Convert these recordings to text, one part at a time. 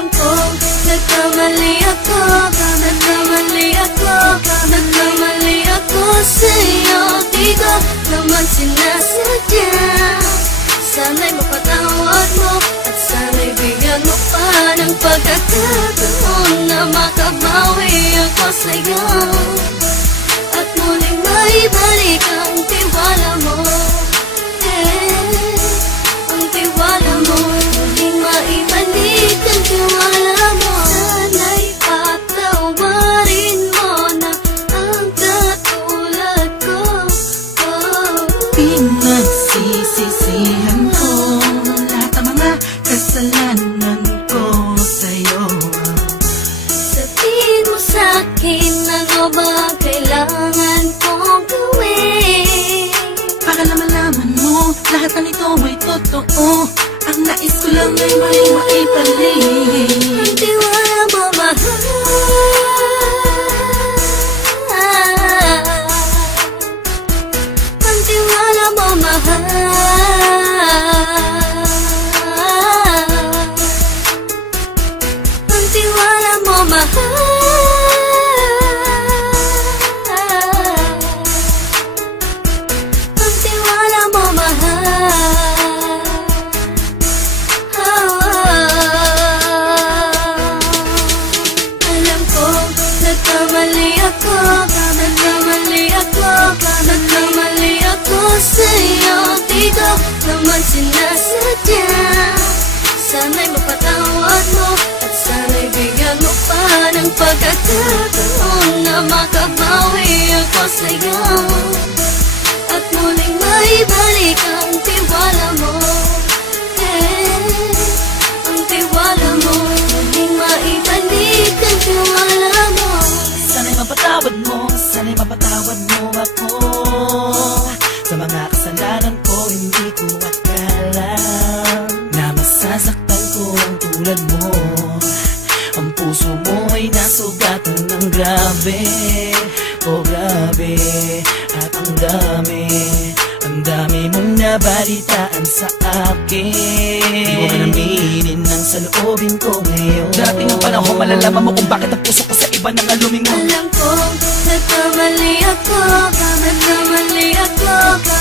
Alam kong nagkamali ako, nagkamali ako sa'yo. Di ko naman sinasadya. Sana'y mapatawad mo at sana'y bigyan mo pa ng pagkakataon na makabawi ako sa'yo at muling maibalik ang tiwala mo. Ang tiwala mo, muling maibalik ang tiwala mo. Sana'y patawarin mo na ang katulad ko. Pinagsisisihan ko lahat ng mga kasalanan ko sa'yo. Sabihin mo sa'kin ano ba kailangan kong gawin Para malaman mo lahat ng ito ay totoo. Ang nais ko lang ay maibalik ang tiwala mo, mahal. Ang tiwala mo, mahal. Ang tiwala mo, mahal. Ang tiwala mo, mahal. Alam ko, nagkamali ako sa'yo. Di ko naman sinasadya. Sana'y mapatawad mo at sana'y bigyan mo pa ng pagkakataon na makabawi ako sa'yo at muling maibalik ang tiwala mo. Ang tiwala mo, muling maibalik ang tiwala mo. Sana'y mapatawad mo ako sa mga kasalanan ko. Hindi ko akala na masasaktan ko ang tulad mo. Ang puso mo ay nasugatan ng grabe, oh grabe. At ang dami mong nabalitaan sa akin. Di ko man aminin ang saloobin ko ngayon. Darating ang panahon, malalaman mo kung bakit ang puso ko sa iba nang alumingon. Alam kong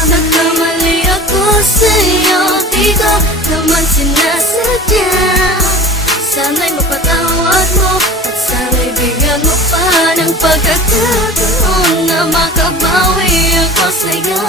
nagkamali ako sa'yo. Di ko naman sinasadya. Sana'y mapatawad mo at sana'y bigyan mo pa ng pagkakataon na makabawi ako sa'yo